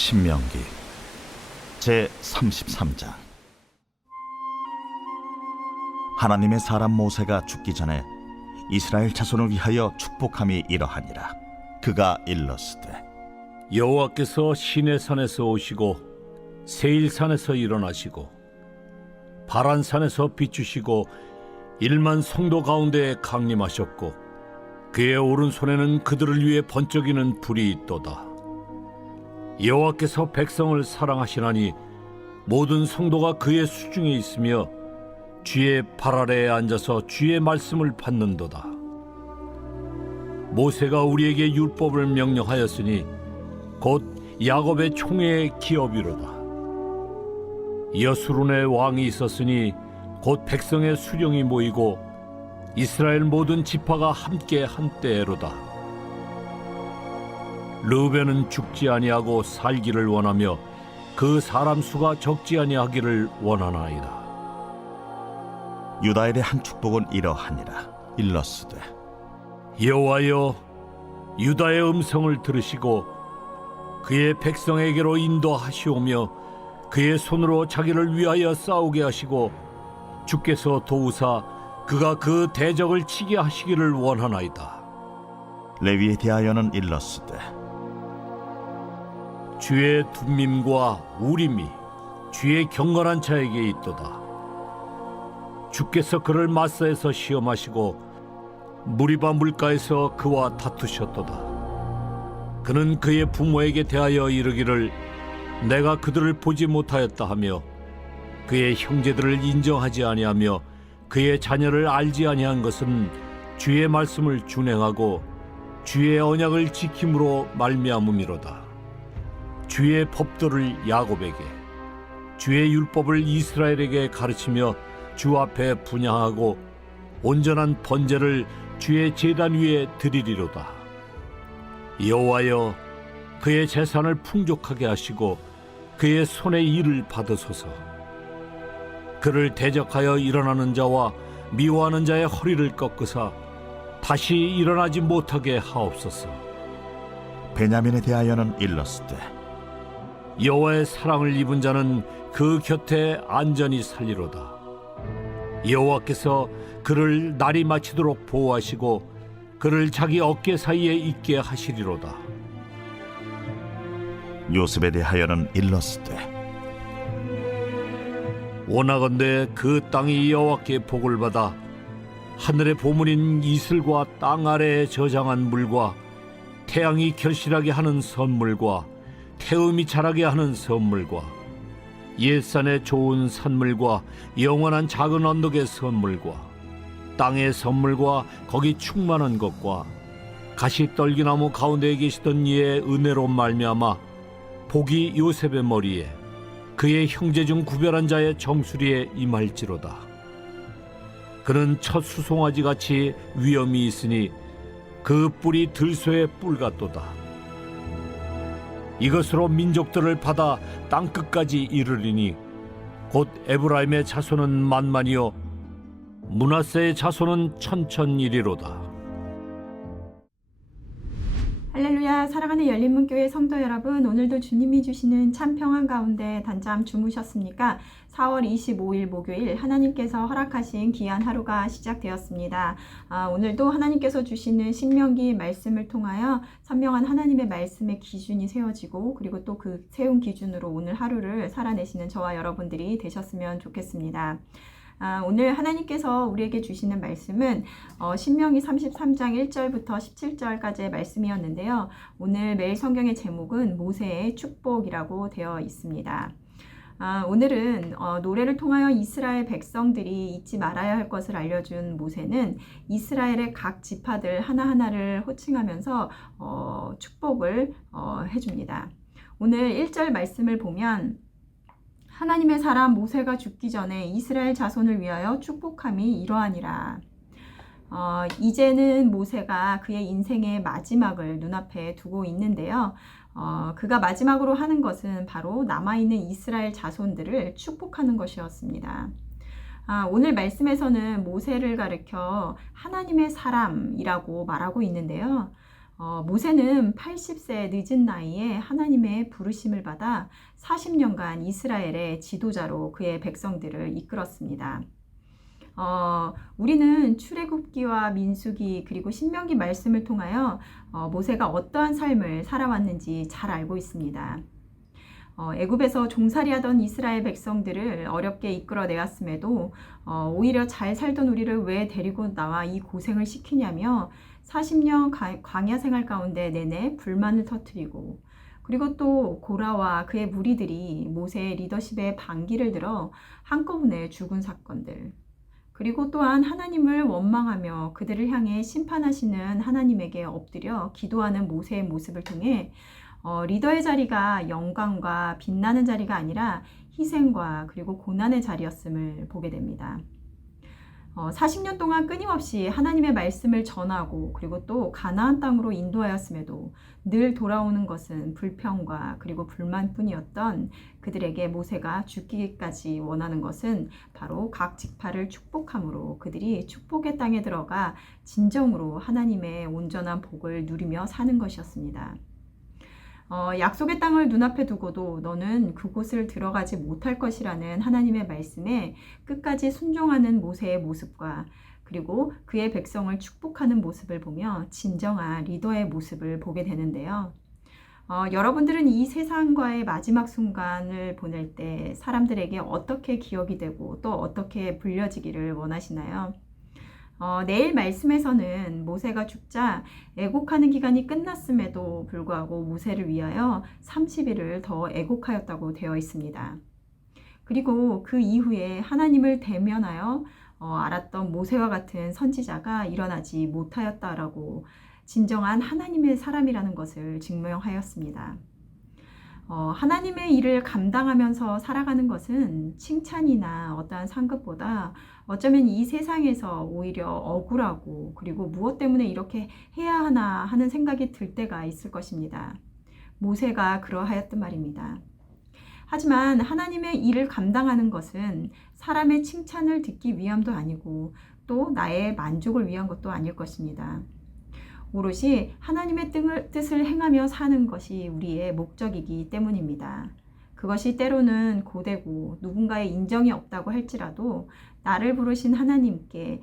신명기 제33장. 하나님의 사람 모세가 죽기 전에 이스라엘 자손을 위하여 축복함이 이러하니라. 그가 일렀으되, 여호와께서 시내산에서 오시고 세일산에서 일어나시고 바란산에서 비추시고 1만 성도 가운데 강림하셨고 그의 오른손에는 그들을 위해 번쩍이는 불이 있도다. 여호와께서 백성을 사랑하시나니 모든 성도가 그의 수중에 있으며 주의 발 아래에 앉아서 주의 말씀을 받는도다. 모세가 우리에게 율법을 명령하였으니 곧 야곱의 총회의 기업이로다. 여수론의 왕이 있었으니 곧 백성의 수령이 모이고 이스라엘 모든 지파가 함께 한때로다. 르우벤은 죽지 아니하고 살기를 원하며 그 사람 수가 적지 아니하기를 원하나이다. 유다엘의 한 축복은 이러하니라. 일렀으되, 여호와여, 유다의 음성을 들으시고 그의 백성에게로 인도하시오며 그의 손으로 자기를 위하여 싸우게 하시고 주께서 도우사 그가 그 대적을 치게 하시기를 원하나이다. 레위에 대하여는 일렀으되, 주의 둠밈과 우림이 주의 경건한 자에게 있도다. 주께서 그를 마사에서 시험하시고 무리바 물가에서 그와 다투셨도다. 그는 그의 부모에게 대하여 이르기를 내가 그들을 보지 못하였다 하며 그의 형제들을 인정하지 아니하며 그의 자녀를 알지 아니한 것은 주의 말씀을 준행하고 주의 언약을 지킴으로 말미암음이로다. 주의 법도를 야곱에게 주의 율법을 이스라엘에게 가르치며 주 앞에 분향하고 온전한 번제를 주의 제단 위에 드리리로다. 여호와여, 그의 재산을 풍족하게 하시고 그의 손의 일을 받으소서. 그를 대적하여 일어나는 자와 미워하는 자의 허리를 꺾으사 다시 일어나지 못하게 하옵소서. 베냐민에 대하여는 일렀으되, 여호와의 사랑을 입은 자는 그 곁에 안전히 살리로다. 여호와께서 그를 날이 마치도록 보호하시고 그를 자기 어깨 사이에 있게 하시리로다. 요셉에 대하여는 일렀으되, 원하건대 그 땅이 여호와께 복을 받아 하늘의 보물인 이슬과 땅 아래에 저장한 물과 태양이 결실하게 하는 선물과 태음이 자라게 하는 선물과 옛산의 좋은 산물과 영원한 작은 언덕의 선물과 땅의 선물과 거기 충만한 것과 가시떨기나무 가운데에 계시던 이의 은혜로 말미암아 복이 요셉의 머리에 그의 형제 중 구별한 자의 정수리에 임할지로다. 그는 첫 수송아지 같이 위엄이 있으니 그 뿔이 들소의 뿔 같도다. 이것으로 민족들을 받아 땅끝까지 이르리니 곧 에브라임의 자손은 만만이요 므낫세의 자손은 천천이리로다. 할렐루야. 사랑하는 열린문교회 성도 여러분, 오늘도 주님이 주시는 참 평안 가운데 단잠 주무셨습니까? 4월 25일 목요일 하나님께서 허락하신 귀한 하루가 시작되었습니다. 오늘도 하나님께서 주시는 신명기 말씀을 통하여 선명한 하나님의 말씀의 기준이 세워지고 그리고 또 그 세운 기준으로 오늘 하루를 살아내시는 저와 여러분들이 되셨으면 좋겠습니다. 오늘 하나님께서 우리에게 주시는 말씀은 신명기 33장 1절부터 17절까지의 말씀이었는데요. 오늘 매일 성경의 제목은 모세의 축복이라고 되어 있습니다. 오늘은 노래를 통하여 이스라엘 백성들이 잊지 말아야 할 것을 알려준 모세는 이스라엘의 각 지파들 하나하나를 호칭하면서 축복을 해줍니다. 오늘 1절 말씀을 보면 하나님의 사람 모세가 죽기 전에 이스라엘 자손을 위하여 축복함이 이러하니라. 이제는 모세가 그의 인생의 마지막을 눈앞에 두고 있는데요. 그가 마지막으로 하는 것은 바로 남아있는 이스라엘 자손들을 축복하는 것이었습니다. 오늘 말씀에서는 모세를 가리켜 하나님의 사람이라고 말하고 있는데요. 모세는 80세 늦은 나이에 하나님의 부르심을 받아 40년간 이스라엘의 지도자로 그의 백성들을 이끌었습니다. 우리는 출애굽기와 민수기 그리고 신명기 말씀을 통하여 모세가 어떠한 삶을 살아왔는지 잘 알고 있습니다. 애굽에서 종살이하던 이스라엘 백성들을 어렵게 이끌어내었음에도 오히려 잘 살던 우리를 왜 데리고 나와 이 고생을 시키냐며 40년 광야 생활 가운데 내내 불만을 터뜨리고, 그리고 또 고라와 그의 무리들이 모세의 리더십에 반기를 들어 한꺼번에 죽은 사건들, 그리고 또한 하나님을 원망하며 그들을 향해 심판하시는 하나님에게 엎드려 기도하는 모세의 모습을 통해 리더의 자리가 영광과 빛나는 자리가 아니라 희생과 그리고 고난의 자리였음을 보게 됩니다. 40년 동안 끊임없이 하나님의 말씀을 전하고 그리고 또 가나안 땅으로 인도하였음에도 늘 돌아오는 것은 불평과 그리고 불만뿐이었던 그들에게 모세가 죽기까지 원하는 것은 바로 각 지파를 축복함으로 그들이 축복의 땅에 들어가 진정으로 하나님의 온전한 복을 누리며 사는 것이었습니다. 약속의 땅을 눈앞에 두고도 너는 그곳을 들어가지 못할 것이라는 하나님의 말씀에 끝까지 순종하는 모세의 모습과 그리고 그의 백성을 축복하는 모습을 보며 진정한 리더의 모습을 보게 되는데요. 여러분들은 이 세상과의 마지막 순간을 보낼 때 사람들에게 어떻게 기억이 되고 또 어떻게 불려지기를 원하시나요? 내일 말씀에서는 모세가 죽자 애곡하는 기간이 끝났음에도 불구하고 모세를 위하여 30일을 더 애곡하였다고 되어 있습니다. 그리고 그 이후에 하나님을 대면하여 알았던 모세와 같은 선지자가 일어나지 못하였다라고 진정한 하나님의 사람이라는 것을 증명하였습니다. 하나님의 일을 감당하면서 살아가는 것은 칭찬이나 어떠한 상급보다 어쩌면 이 세상에서 오히려 억울하고 그리고 무엇 때문에 이렇게 해야 하나 하는 생각이 들 때가 있을 것입니다. 모세가 그러하였단 말입니다. 하지만 하나님의 일을 감당하는 것은 사람의 칭찬을 듣기 위함도 아니고 또 나의 만족을 위한 것도 아닐 것입니다. 오롯이 하나님의 뜻을 행하며 사는 것이 우리의 목적이기 때문입니다. 그것이 때로는 고되고 누군가의 인정이 없다고 할지라도 나를 부르신 하나님께서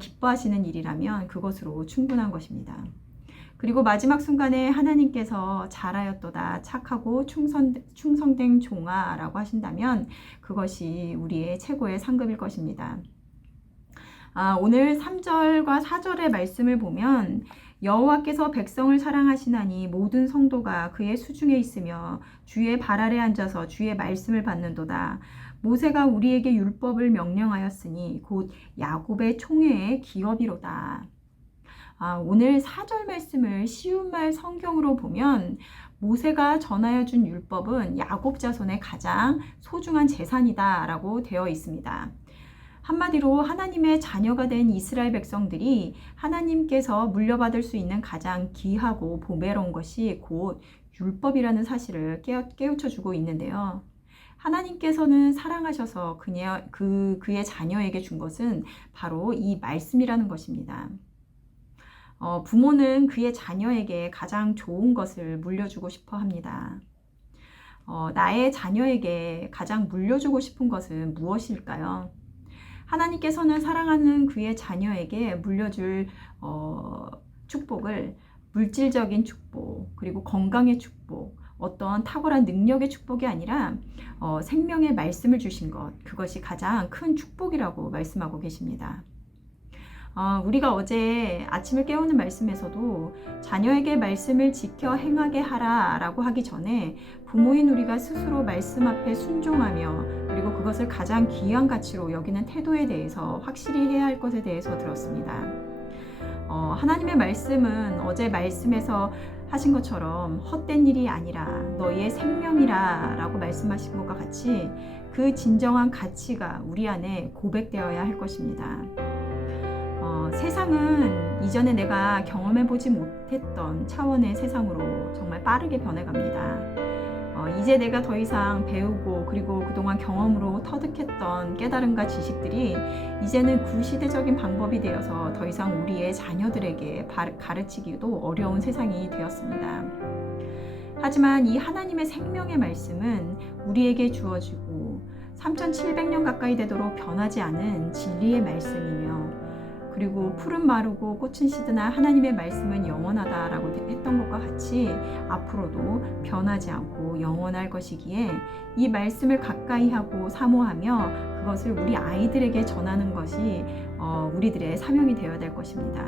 기뻐하시는 일이라면 그것으로 충분한 것입니다. 그리고 마지막 순간에 하나님께서 잘하였도다 착하고 충성된 종아라고 하신다면 그것이 우리의 최고의 상급일 것입니다. 오늘 3절과 4절의 말씀을 보면 여호와께서 백성을 사랑하시나니 모든 성도가 그의 수중에 있으며 주의 발 아래 앉아서 주의 말씀을 받는도다. 모세가 우리에게 율법을 명령하였으니 곧 야곱의 총회의 기업이로다. 오늘 4절 말씀을 쉬운 말 성경으로 보면 모세가 전하여 준 율법은 야곱 자손의 가장 소중한 재산이다 라고 되어 있습니다. 한마디로 하나님의 자녀가 된 이스라엘 백성들이 하나님께서 물려받을 수 있는 가장 귀하고 보배로운 것이 곧 율법이라는 사실을 깨우쳐주고 있는데요. 하나님께서는 사랑하셔서 그의 자녀에게 준 것은 바로 이 말씀이라는 것입니다. 부모는 그의 자녀에게 가장 좋은 것을 물려주고 싶어 합니다. 나의 자녀에게 가장 물려주고 싶은 것은 무엇일까요? 하나님께서는 사랑하는 그의 자녀에게 물려줄 축복을 물질적인 축복, 그리고 건강의 축복, 어떤 탁월한 능력의 축복이 아니라 생명의 말씀을 주신 것, 그것이 가장 큰 축복이라고 말씀하고 계십니다. 우리가 어제 아침을 깨우는 말씀에서도 자녀에게 말씀을 지켜 행하게 하라 라고 하기 전에 부모인 우리가 스스로 말씀 앞에 순종하며 그리고 그것을 가장 귀한 가치로 여기는 태도에 대해서 확실히 해야 할 것에 대해서 들었습니다. 하나님의 말씀은 어제 말씀에서 하신 것처럼 헛된 일이 아니라 너희의 생명이라 라고 말씀하신 것과 같이 그 진정한 가치가 우리 안에 고백되어야 할 것입니다. 세상은 이전에 내가 경험해보지 못했던 차원의 세상으로 정말 빠르게 변해갑니다. 이제 내가 더 이상 배우고 그리고 그동안 경험으로 터득했던 깨달음과 지식들이 이제는 구시대적인 방법이 되어서 더 이상 우리의 자녀들에게 가르치기도 어려운 세상이 되었습니다. 하지만 이 하나님의 생명의 말씀은 우리에게 주어지고 3700년 가까이 되도록 변하지 않은 진리의 말씀이며, 그리고 풀은 마르고 꽃은 시드나 하나님의 말씀은 영원하다라고 했던 것과 같이 앞으로도 변하지 않고 영원할 것이기에 이 말씀을 가까이 하고 사모하며 그것을 우리 아이들에게 전하는 것이 우리들의 사명이 되어야 될 것입니다.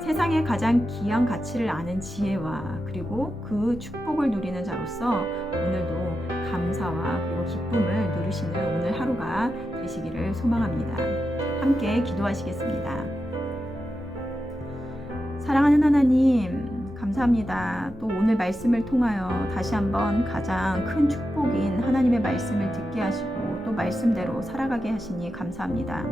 세상의 가장 귀한 가치를 아는 지혜와 그리고 그 축복을 누리는 자로서 오늘도 감사와 그리고 기쁨을 누리시는 오늘 하루가 되시기를 소망합니다. 함께 기도하시겠습니다. 사랑하는 하나님, 감사합니다. 또 오늘 말씀을 통하여 다시 한번 가장 큰 축복인 하나님의 말씀을 듣게 하시고 또 말씀대로 살아가게 하시니 감사합니다.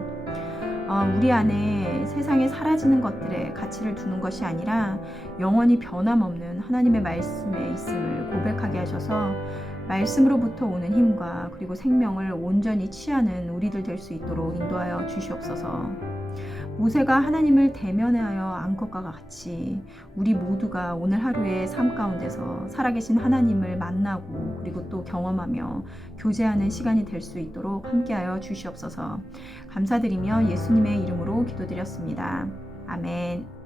우리 안에 세상에 사라지는 것들에 가치를 두는 것이 아니라 영원히 변함없는 하나님의 말씀에 있음을 고백하게 하셔서 말씀으로부터 오는 힘과 그리고 생명을 온전히 취하는 우리들 될 수 있도록 인도하여 주시옵소서. 모세가 하나님을 대면하여 안 것과 같이 우리 모두가 오늘 하루의 삶 가운데서 살아계신 하나님을 만나고 그리고 또 경험하며 교제하는 시간이 될 수 있도록 함께하여 주시옵소서. 감사드리며 예수님의 이름으로 기도드렸습니다. 아멘.